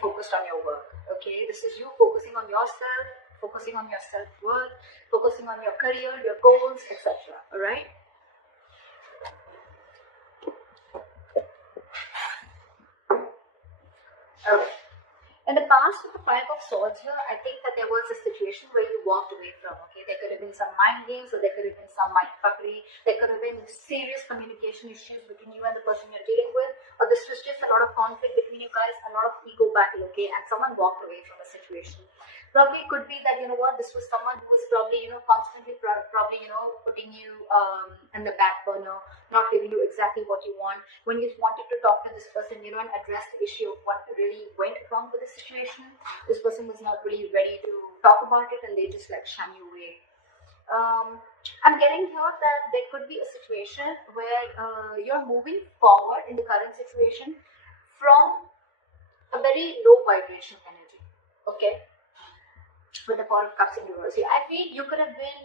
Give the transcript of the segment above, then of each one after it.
focused on your work. Okay, this is you focusing on yourself, focusing on your self-worth, focusing on your career, your goals, etc. All right. Okay. In the past, with the Five of Swords here, I think that there was a situation where you walked away from. Okay, there could have been some mind games, or there could have been some mind fuckery. There could have been serious communication issues between you and the person you're dealing with, or this was just a lot of conflict between you guys, a lot of ego battle. Okay, and someone walked away from the situation. Probably could be that, you know what, this was someone who was probably, you know, constantly probably, you know, putting you in the back burner, not giving you exactly what you want. When you wanted to talk to this person, you know, and address the issue of what really went wrong with the situation, this person was not really ready to talk about it, and they just like shun you away. I'm getting here that there could be a situation where you're moving forward in the current situation from a very low vibration energy. Okay, with the Four of Cups in reverse here, I feel you could have been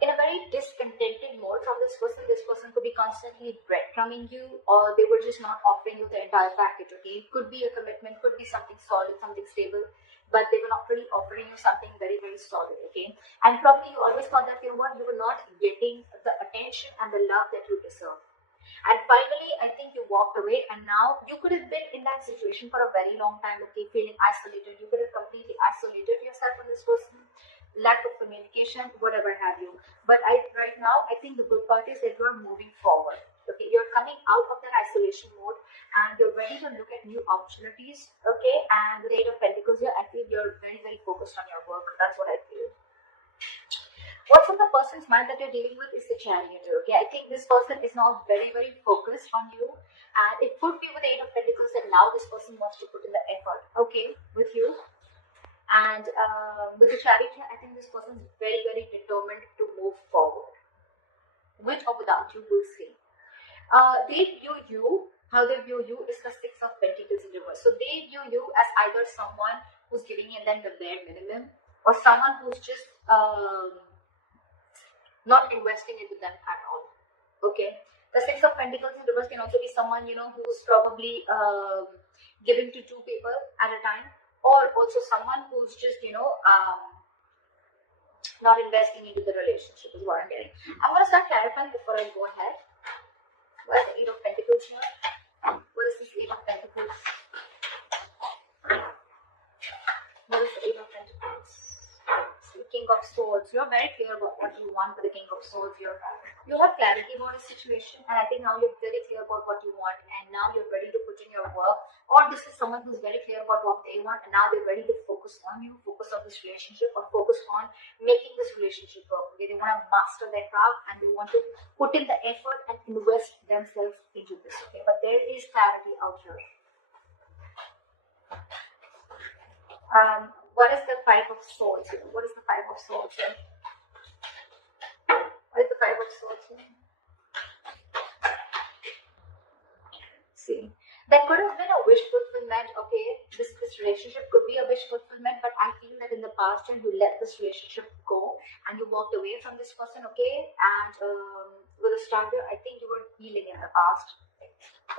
in a very discontented mode from this person. This person could be constantly breadcrumbing you, or they were just not offering you the entire package. Okay, it could be a commitment, could be something solid, something stable, but they were not really offering you something very, very solid. Okay, and probably you always thought that, you know what, you were not getting the attention and the love that you deserve. And finally, I think you walked away, and now you could have been in that situation for a very long time. Okay, feeling isolated. You could have completely isolated yourself from this person, lack of communication, whatever have you. But right now, I think the good part is that you are moving forward. Okay, you're coming out of that isolation mode, and you're ready to look at new opportunities. Okay, and the Eight of Pentacles here, I feel you're very, very focused on your work. That's what I feel. What's on the person's mind that you're dealing with is the Chariot. Okay, I think this person is now very, very focused on you, and it could be with the Eight of Pentacles that now this person wants to put in the effort, okay, with you. And with the Chariot, I think this person is very, very determined to move forward. With or without you, we'll see. They view you, how they view you is the Six of Pentacles in reverse. So they view you as either someone who's giving them the bare minimum, or someone who's just not investing into them at all. Okay, the Six of Pentacles in reverse can also be someone, you know, who's probably giving to two people at a time, or also someone who's just, you know, not investing into the relationship is what I'm getting. I'm going to start clarifying before I go ahead. What is the Eight of Pentacles here? What is this Eight of Pentacles? What is the Eight of Pentacles? King of Swords. You're very clear about what you want with the King of Swords here. You have clarity about the situation, and I think now you're very clear about what you want, and now you're ready to put in your work. Or this is someone who's very clear about what they want, and now they're ready to focus on you, focus on this relationship, or focus on making this relationship work. Okay, they want to master their craft, and they want to put in the effort and invest themselves into this. Okay, but there is clarity out here. What is the Five of Swords here? What is the Five of Swords here? What is the Five of Swords here? See, that could have been a wish fulfillment. Okay, this relationship could be a wish fulfillment, but I feel that in the past you let this relationship go and you walked away from this person. Okay, and with a starter, I think you were healing in the past.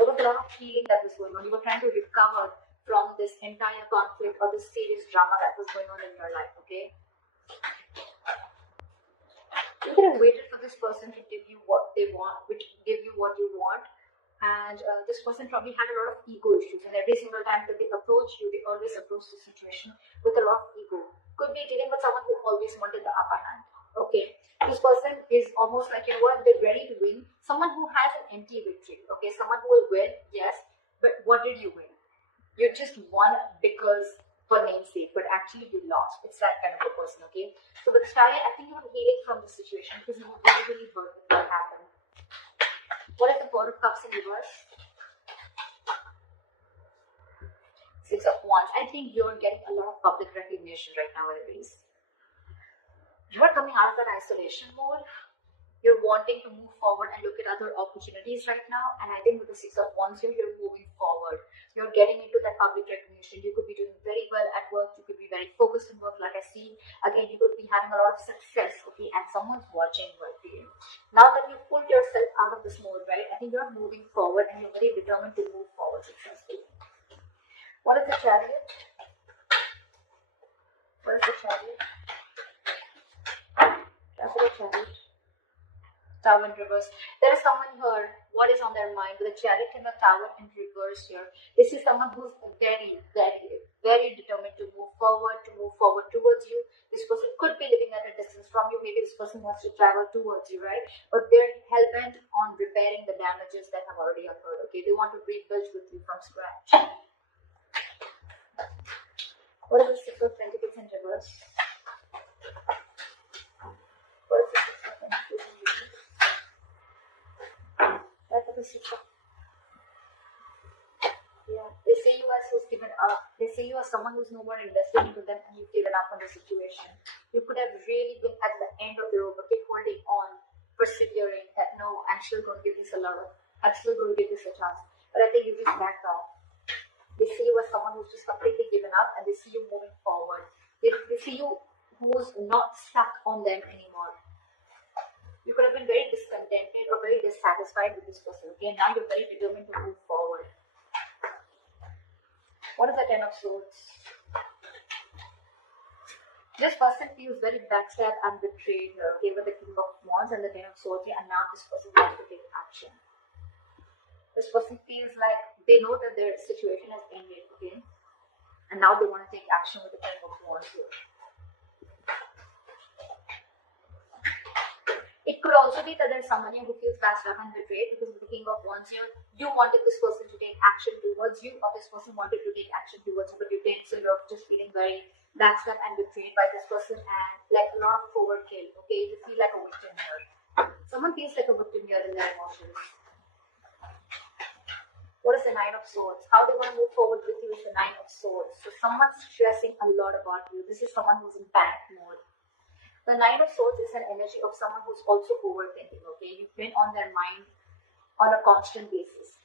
There was a lot of healing that was going on. You were trying to recover from this entire conflict or this serious drama that was going on in your life. Okay, you could have waited for this person to give you what they want, which give you what you want, and this person probably had a lot of ego issues, and every single time that they approach you, they always approach the situation with a lot of ego. Could be dealing with someone who always wanted the upper hand. Okay, this person is almost like, you know what, they're ready to win. Someone who has an empty victory. Okay, someone who will win, yes, but what did you win? You just won because for namesake, but actually you lost. It's that kind of a person. Okay, so with Chariot, I think you were healing from the situation because you were really, really hurt when that happened. What is the Four of Cups in reverse? Six of Wands. I think you're getting a lot of public recognition right now, Aries. You're coming out of that isolation mode. You're wanting to move forward and look at other opportunities right now. And I think with the Six of Wands here, you're moving forward. You're getting into that public recognition. You could be doing very well at work. You could be very focused in work, like I see. Again, you could be having a lot of success, okay, and someone's watching well for you. Now that you've pulled yourself out of this mode, right, I think you're moving forward and you're very determined to move forward successfully. What is the Chariot? What is the Chariot? Chariot. Tower in reverse. There is someone here, what is on their mind with the Chariot and the Tower in reverse here. This is someone who's very determined to move forward towards you. This person could be living at a distance from you. Maybe this person wants to travel towards you, right? But they're hell-bent on repairing the damages that have already occurred, okay? They want to rebuild with you from scratch. What is the Six of Pentacles in reverse? What is the Six of Pentacles in reverse? Yeah, they say you as who's given up. They say you are someone who's no more invested into them and you've given up on the situation. You could have really been at the end of the rope, okay, holding on, persevering, that no, I'm still going to give this a chance. But I think you just backed off. They see you as someone who's just completely given up and they see you moving forward. They see you who's not stuck on them anymore. You could have been very discontented or very dissatisfied with this person, okay? Now you're very determined to move forward. What is the Ten of Swords? This person feels very backstabbed and betrayed here, okay, with the King of Wands and the Ten of Swords here, and now this person wants to take action. This person feels like they know that their situation has ended, okay? And now they want to take action with the King of Wands here. It could also be that there's someone here who feels backstabbed and betrayed because with the King of Wands here, you wanted this person to take action towards you, or this person wanted to take action towards you, but you didn't, so you're just feeling very backstabbed and betrayed by this person and like a lot of overkill, okay? You feel like a victim here. Someone feels like a victim here in their emotions. What is the Nine of Swords? How they want to move forward with you is the Nine of Swords. So someone's stressing a lot about you. This is someone who's in panic mode. The Nine of Swords is an energy of someone who's also overthinking, okay? You've been on their mind on a constant basis.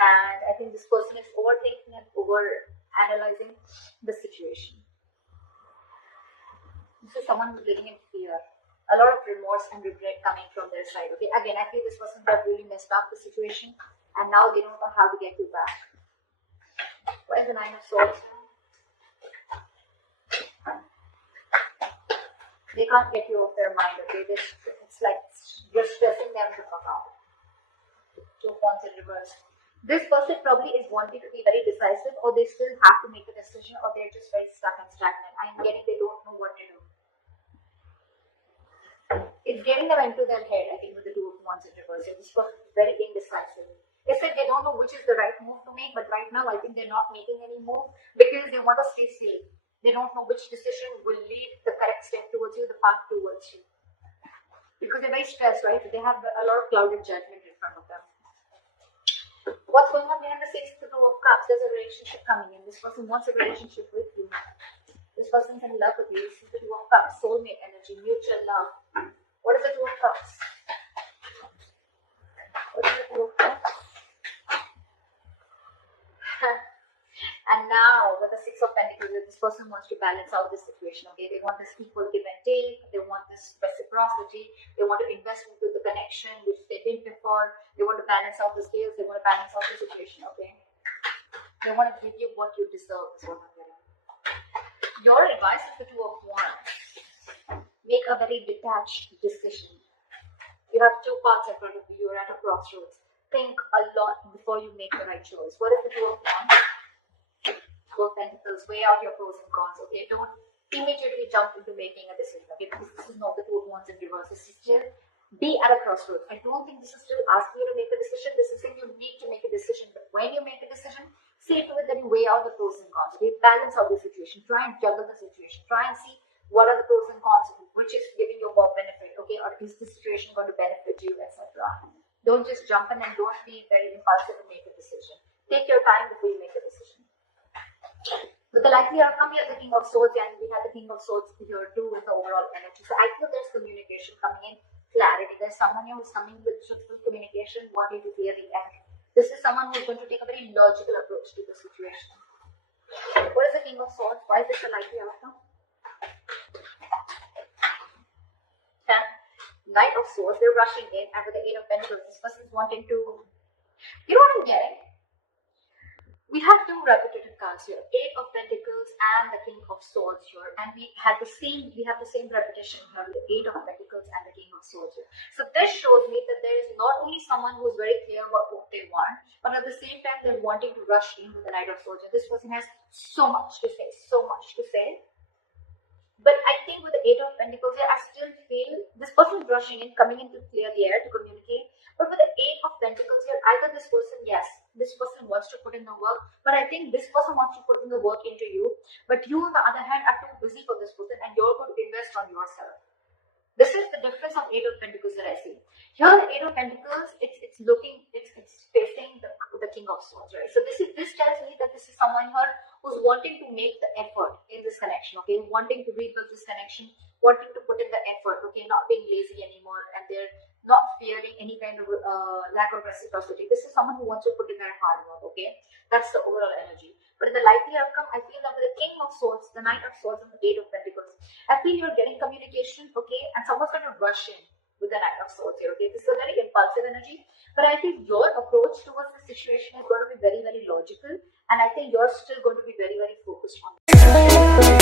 And I think this person is overthinking and over-analyzing the situation. This is someone who's living in fear. A lot of remorse and regret coming from their side, okay? Again, I feel this person got really messed up the situation and now they don't know how to get you back. What is the Nine of Swords? They can't get you off their mind, okay? It's like you're stressing them to come out. Two Wands in reverse. This person probably is wanting to be very decisive, or they still have to make a decision, or they're just very stuck and stagnant. I'm getting they don't know what to do. It's getting them into their head, I think, with the Two of Wands in reverse. This person is very indecisive. They said they don't know which is the right move to make, but right now I think they're not making any move because they want to stay safe. They don't know which decision will lead the correct step towards you, the path towards you. Because they're very stressed, right? They have a lot of clouded judgment in front of them. What's going on behind the scenes with the Two of Cups? There's a relationship coming in. This person wants a relationship with you. This person's in love with you. This is the Two of Cups, soulmate energy, mutual love. What is the Two of Cups? What is the Two of Cups? And now, with the Six of Pentacles, this person wants to balance out the situation, okay? They want this equal give and take. They want this reciprocity. They want to invest into the connection, which they didn't before. They want to balance out the scales. They want to balance out the situation, okay? They want to give you what you deserve, is what I'm getting. Your advice is the Two of Wands. Make a very detached decision. You have two paths in front of you. You're at a crossroads. Think a lot before you make the right choice. What is the Two of Wands? Two of Pentacles, weigh out your pros and cons, okay? Don't immediately jump into making a decision, okay? Because this is not the Two of Wands in reverse. This is still be at a crossroads. I don't think this is still asking you to make a decision. This is saying you need to make a decision. But when you make a decision, see to it that you weigh out the pros and cons, okay? Balance out the situation. Try and juggle the situation. Try and see what are the pros and cons, which is giving you more benefit, okay? Or is the situation going to benefit you, etc. Don't just jump in and don't be very impulsive and make a decision. Take your time before you make a decision. But the likely outcome, we have the King of Swords, and we have the King of Swords here too with the overall energy. So I feel there's communication coming in, clarity. There's someone here who's coming with truthful communication, wanting to clear the end. This is someone who's going to take a very logical approach to the situation. What is the King of Swords? Why is this a likely outcome? Knight of Swords, they're rushing in, and with the Eight of Pentacles, this person is wanting to, you know what I'm getting? We have two repetitive cards here, Eight of Pentacles and the King of Swords here, and we have the same repetition here, the Eight of Pentacles and the King of Swords here. So this shows me that there is not only someone who's very clear about what they want, but at the same time they're wanting to rush in with the Knight of Swords. And this person has so much to say, so much to say. But I think with the Eight of Pentacles here, I still feel this person is rushing in, coming in to clear the air, to communicate. But with the Eight of Pentacles here, either this person, yes, this person wants to put in the work, but I think this person wants to put in the work into you. But you, on the other hand, are too busy for this person and you're going to invest on yourself. This is the difference of Eight of Pentacles that I see. Here, the Eight of Pentacles, it's facing the King of Swords, right? So this tells me that this is someone here who's wanting to make the effort in this connection, okay? Wanting to rebuild this connection, wanting to put in the effort, okay? Not being lazy anymore, and they're not fearing any kind of lack of reciprocity. This is someone who wants to put in their hard work, okay? That's the overall energy. But in the likely outcome, I feel that with the King of Swords, the Knight of Swords, and the Eight of Pentacles, I feel you're getting communication, okay? And someone's going to rush in with the Knight of Swords here, okay? This is a very impulsive energy, but I think your approach towards the situation is going to be very, very logical, and I think you're still going to be very, very focused on it.